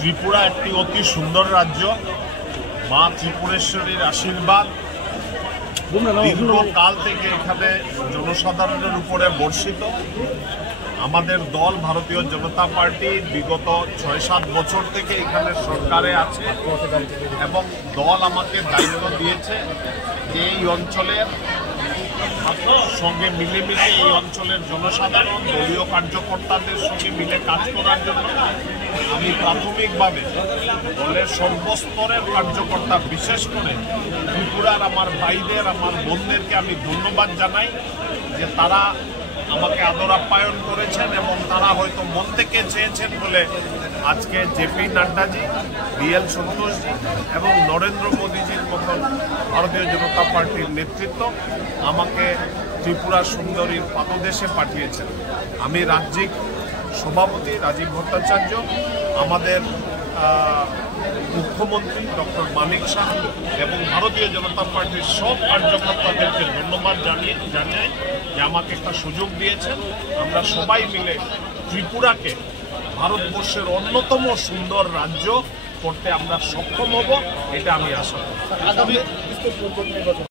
ত্রিপুরা একটি অতি সুন্দর রাজ্য। মা ত্রিপুরেশ্বরীর আশীর্বাদ দীর্ঘকাল থেকে এখানে জনসাধারণের উপরে বর্ষিত। আমাদের দল ভারতীয় জনতা পার্টি বিগত ৬-৭ বছর থেকে এখানে সরকারে আছে এবং দল আমাকে দায়িত্ব দিয়েছে যে এই অঞ্চলের সঙ্গে মিলেমিশে এই অঞ্চলের জনসাধারণ দলীয় কার্যকর্তাদের সঙ্গে মিলে কাজ করার জন্য। আমি প্রাথমিকভাবে দলের সর্বস্তরের কার্যকর্তা, বিশেষ করে ত্রিপুরার আমার ভাইদের, আমার বোনদেরকে আমি ধন্যবাদ জানাই যে তারা আমাকে আদর আপ্যায়ন করেছেন এবং তারা হয়তো মন থেকে চেয়েছেন বলে আজকে জেপি নাড্ডাজি, বিএল সন্তোষজি এবং নরেন্দ্র মোদীজির মতন ভারতীয় জনতা পার্টির নেতৃত্ব আমাকে ত্রিপুরা সুন্দরীর পাদদেশে পাঠিয়েছেন। আমি রাজ্যিক সভাপতি রাজীব ভট্টাচার্য, আমাদের মুখ্যমন্ত্রী ডক্টর মানিক শাহ এবং ভারতীয় জনতা পার্টির সব কার্যকর্তাদেরকে ধন্যবাদ জানাই যে আমাকে একটা সুযোগ দিয়েছেন। আমরা সবাই মিলে ত্রিপুরাকে ভারতবর্ষের অন্যতম সুন্দর রাজ্য করতে আমরা সক্ষম হব, এটা আমি আশা করি।